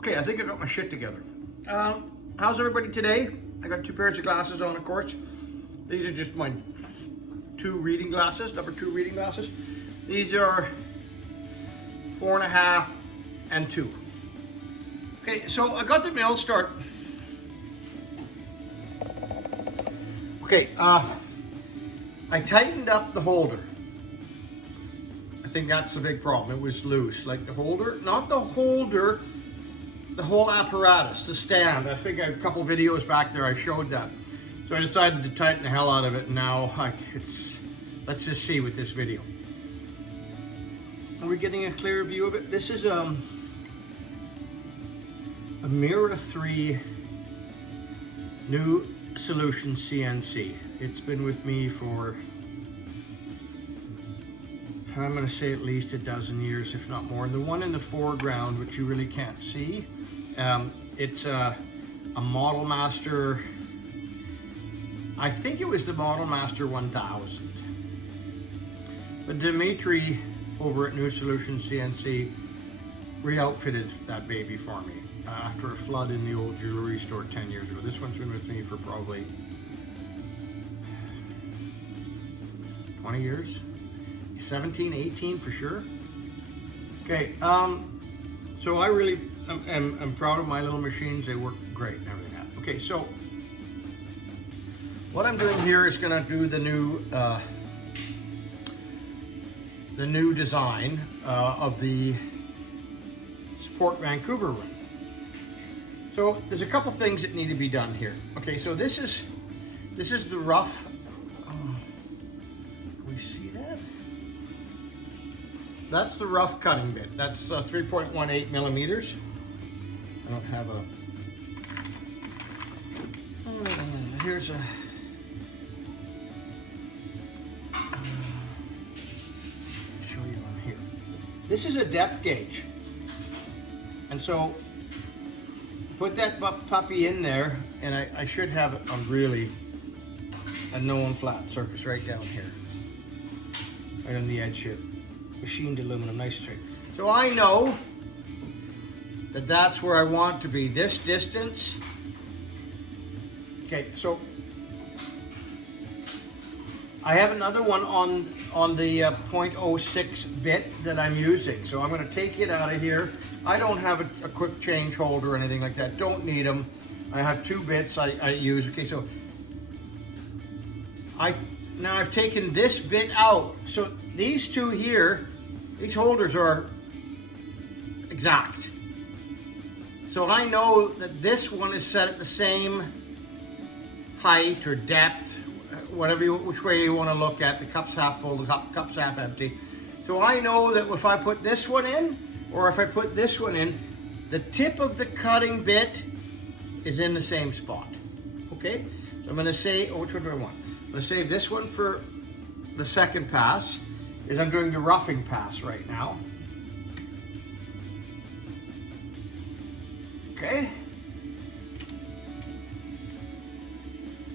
Okay, I think I got my shit together. How's everybody today? I got two pairs of glasses on, of course. These are just my number two reading glasses. These are 4.5 and 2. Okay, so I got the mill start. Okay, I tightened up the holder. I think that's the big problem. It was loose, like the holder, not the holder, the whole apparatus, the stand. I think a couple videos back there I showed that. So I decided to tighten the hell out of it, and now let's just see with this video. Are we getting a clear view of it? This is a Mira 3 new solution CNC. It's been with me for, I'm going to say at least a dozen years, if not more. And the one in the foreground, which you really can't see, it's a Model Master. I think it was the Model Master 1000. But Dimitri over at New Solution CNC re-outfitted that baby for me after a flood in the old jewelry store 10 years ago. This one's been with me for probably 20 years. 17, 18 for sure. Okay, so I really am proud of my little machines. They work great and everything. Okay, so what I'm doing here is going to do the new design of the Support Vancouver run. So there's a couple things that need to be done here. Okay, so this is the rough. Can we see that? That's the rough cutting bit. That's 3.18 millimeters. I don't have a. Here's a. Show you on here. This is a depth gauge, and so put that puppy in there, and I should have a known flat surface right down here, right on the edge here. Machined aluminum, nice straight. So I know that that's where I want to be, this distance. Okay, so I have another one on the 0.06 bit that I'm using. So I'm going to take it out of here. I don't have a quick change holder or anything like that. Don't need them. I have 2 bits I use. Okay, so now I've taken this bit out. So these two here, these holders are exact. So I know that this one is set at the same height or depth, which way you want to look at. The cup's half full, the cup's half empty. So I know that if I put this one in, or if I put this one in, the tip of the cutting bit is in the same spot. Okay? So I'm going to say, which one do I want? I'm going to save this one for the second pass, is I'm doing the roughing pass right now. Okay?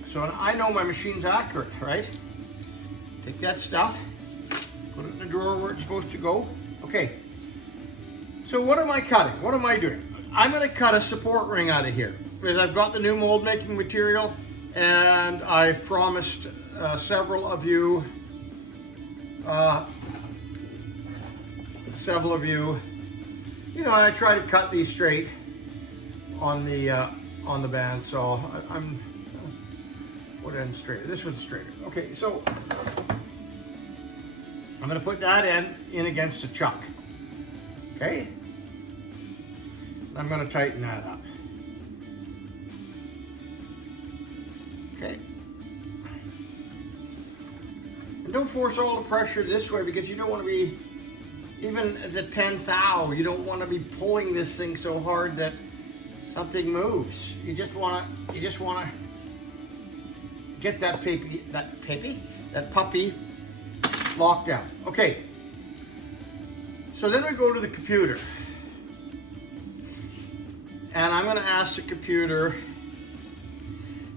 So I know my machine's accurate, right? Take that stuff, put it in the drawer where it's supposed to go. Okay. So what am I cutting? What am I doing? I'm going to cut a support ring out of here because I've got the new mold making material, and I've promised several of you, you know, I try to cut these straight on the band, so I'm what end straighter? This one's straighter. Okay, so I'm going to put that in against the chuck. Okay, I'm going to tighten that up. Okay, and don't force all the pressure this way, because you don't want to be, even at the 10th thou, you don't want to be pulling this thing so hard that something moves. You just want to get that puppy locked down. Okay. So then we go to the computer, and I'm going to ask the computer,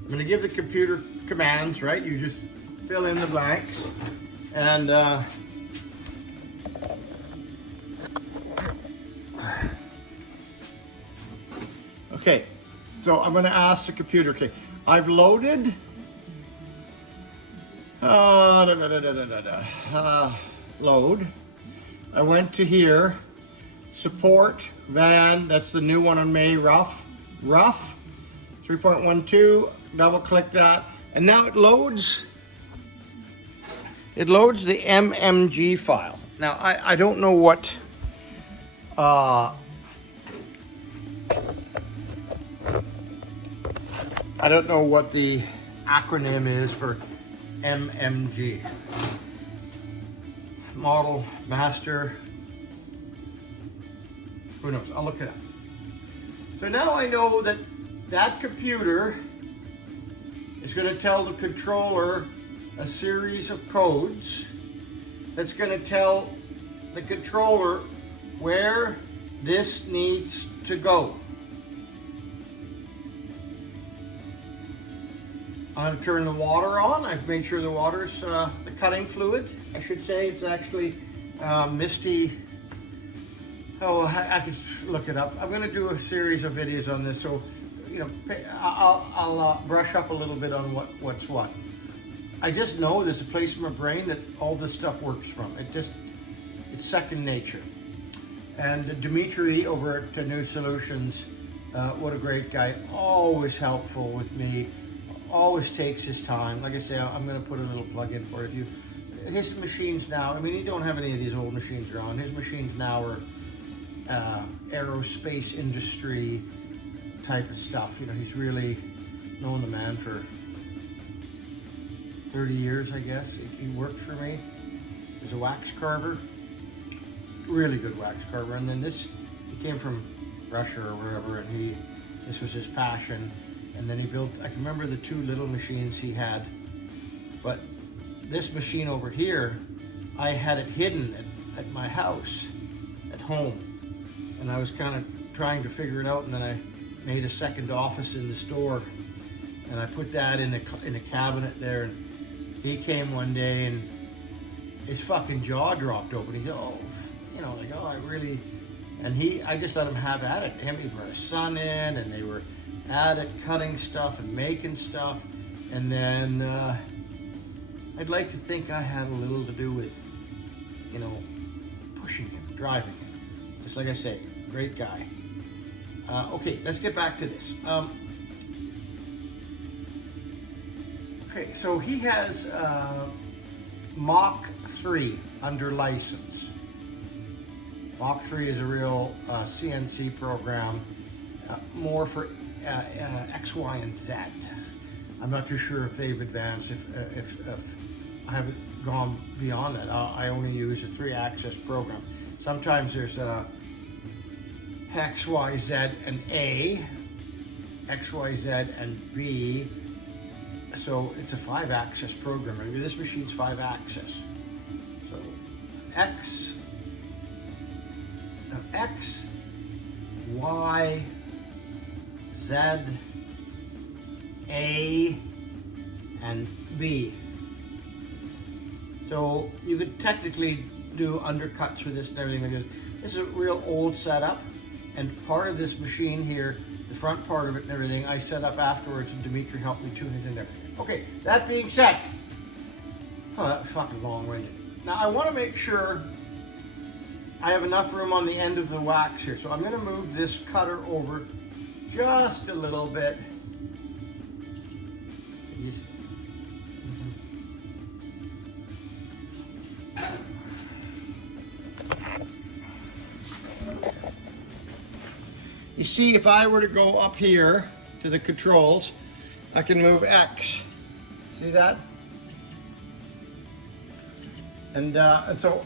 I'm going to give the computer commands, right? You just fill in the blanks, and Okay, so I'm going to ask the computer. Okay, I've loaded. Load. I went to here. Support van. That's the new one on May. Rough. 3.12. Double click that, and now it loads. It loads the MMG file. Now I don't know what. I don't know what the acronym is for MMG. Model, master, who knows? I'll look it up. So now I know that that computer is going to tell the controller a series of codes that's going to tell the controller where this needs to go. I'm going to turn the water on. I've made sure the water's the cutting fluid, I should say. It's actually misty. Oh, I could look it up. I'm going to do a series of videos on this, so you know, I'll brush up a little bit on what's what. I just know there's a place in my brain that all this stuff works from. It's second nature. And Dimitri over at New Solutions, what a great guy. Always helpful with me. Always takes his time. Like I say, I'm going to put a little plug in for you. His machines now, I mean, he don't have any of these old machines around. His machines now are aerospace industry type of stuff. You know, he's really known the man for 30 years, I guess. He worked for me. He was a wax carver. Really good wax carver. And then he came from Russia or wherever, and this was his passion. And then he built, I can remember the two little machines he had, but this machine over here, I had it hidden at my house, at home. And I was kind of trying to figure it out, and then I made a second office in the store, and I put that in a cabinet there, and he came one day and his fucking jaw dropped open. He said, oh, you know, like, oh, I really, and I just let him have at it. He brought his son in, and they were at it, cutting stuff and making stuff. And then I'd like to think I had a little to do with, you know, pushing him, driving him. Just like I say, great guy. Okay, let's get back to this. Okay, so he has Mach 3 under license. Mach 3 is a real CNC program, more for X, Y, and Z. I'm not too sure if they've advanced, if I haven't gone beyond that. I only use a 3-axis program. Sometimes there's X, Y, Z, and A, X, Y, Z, and B. So it's a 5-axis program. I mean, this machine's 5-axis. So X, Y, Z, A, and B. So you could technically do undercuts for this and everything like this. This is a real old setup, and part of this machine here, the front part of it and everything, I set up afterwards, and Dimitri helped me tune it and everything. Okay, that being said, oh, that's fucking long-winded. Now I want to make sure I have enough room on the end of the wax here, so I'm going to move this cutter over just a little bit. You see, if I were to go up here to the controls, I can move X. See that? And so,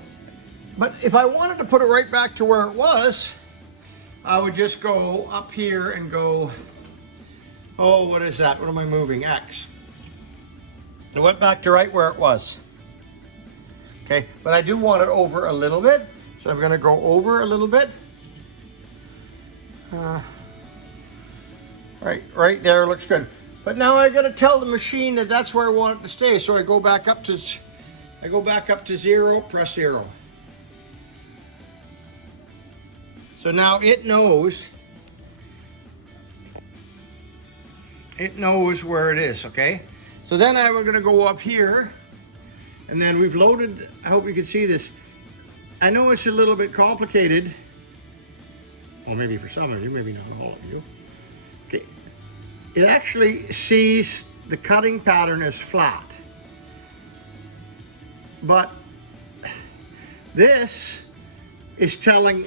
but if I wanted to put it right back to where it was, I would just go up here and go, oh, what is that? What am I moving? X. I went back to right where it was. Okay, but I do want it over a little bit, so I'm going to go over a little bit. Right there looks good. But now I got to tell the machine that that's where I want it to stay. So I go back up to 0, press 0. So now it knows it knows where it is, okay? So then we're gonna go up here, and then we've loaded, I hope you can see this. I know it's a little bit complicated. Well, maybe for some of you, maybe not all of you. Okay, it actually sees the cutting pattern as flat. But this is telling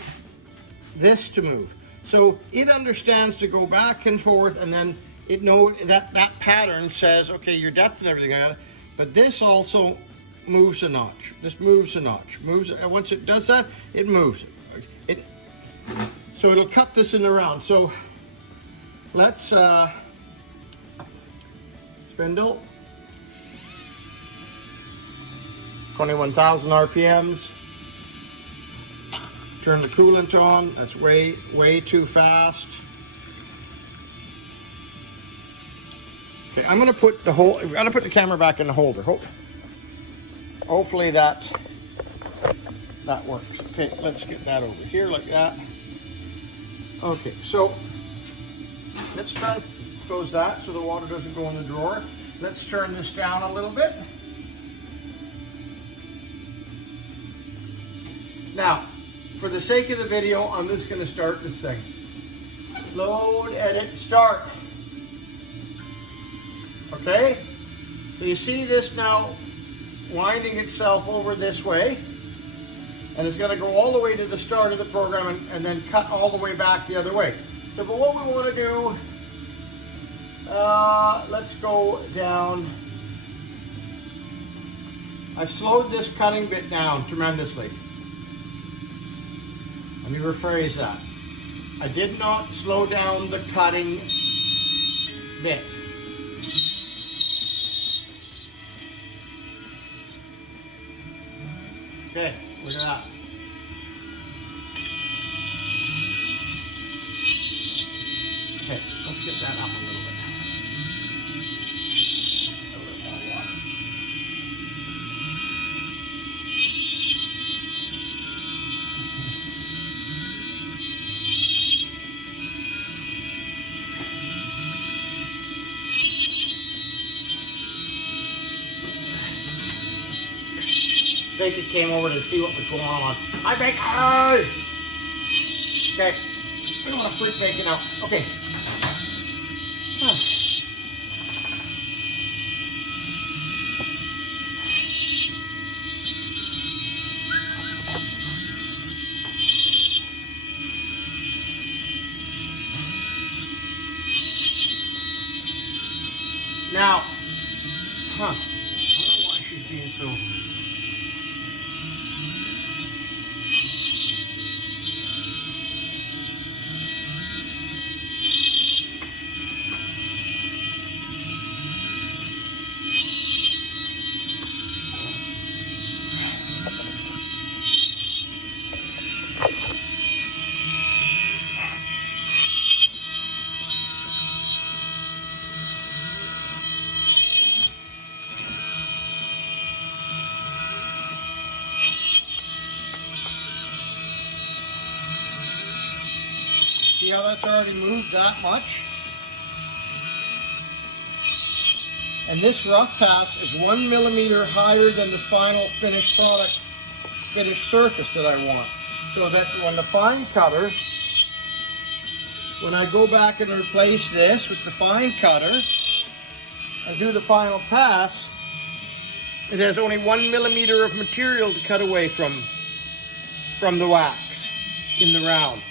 this to move. So it understands to go back and forth, and then it knows that pattern says, okay, your depth and everything, but this also moves a notch. This moves a notch. Moves, and once it does that, it moves. So it'll cut this in the round. So let's spindle. 21,000 RPMs. Turn the coolant on. That's way too fast. Okay, I'm gonna put the whole. We've got to put the camera back in the holder. Hopefully that works. Okay, let's get that over here like that. Okay, so let's try to close that so the water doesn't go in the drawer. Let's turn this down a little bit. Now, for the sake of the video, I'm just going to start this thing. Load, edit, start. Okay? So you see this now winding itself over this way. And it's going to go all the way to the start of the program and then cut all the way back the other way. So, but what we want to do, let's go down. I've slowed this cutting bit down tremendously. Let me rephrase that. I did not slow down the cutting bit. Okay, look at that. Okay, let's get that up a little bit. A little more water. Baker came over to see what was going on. Hi, Baker! Okay, we don't want to freak Bacon out. Okay. Huh. Now, I don't know why she's being so... See how that's already moved that much? And this rough pass is 1 millimeter higher than the final finished product, finished surface that I want. So that when the fine cutter, when I go back and replace this with the fine cutter and do the final pass, it has only 1 millimeter of material to cut away from the wax in the round.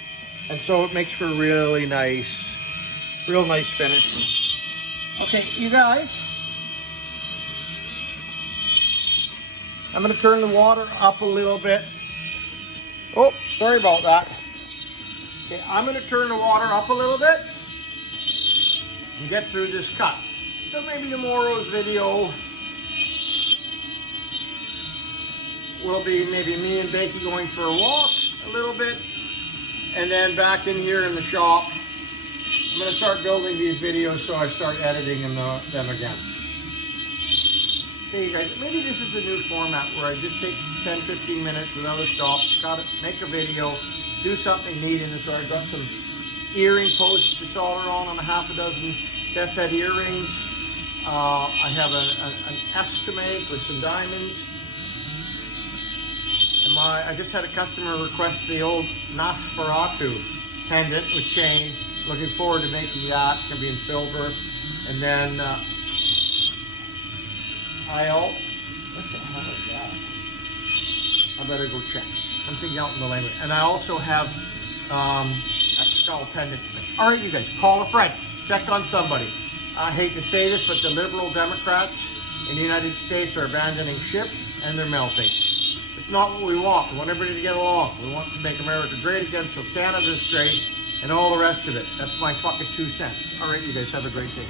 And so it makes for a really nice, real nice finish. Okay, you guys, I'm going to turn the water up a little bit. Oh, sorry about that. Okay, I'm going to turn the water up a little bit and get through this cut. So maybe tomorrow's video will be maybe me and Becky going for a walk a little bit. And then back in here in the shop, I'm going to start building these videos so I start editing them again. Okay, you guys, maybe this is the new format where I just take 10-15 minutes without a stop, got it, make a video, do something neat in the store. I've got some earring posts to solder on a half a dozen death head earrings. I have an S to make with some diamonds. And I just had a customer request the old Nosferatu pendant with chain. Looking forward to making that. It's going to be in silver. And then what the hell is that? I better go check. Something out in the language. And I also have a skull pendant. All right, you guys, call a friend. Check on somebody. I hate to say this, but the liberal Democrats in the United States are abandoning ship and they're melting. It's not what we want. We want everybody to get along. We want to make America great again, so Canada's great, and all the rest of it. That's my fucking 2 cents. All right, you guys have a great day.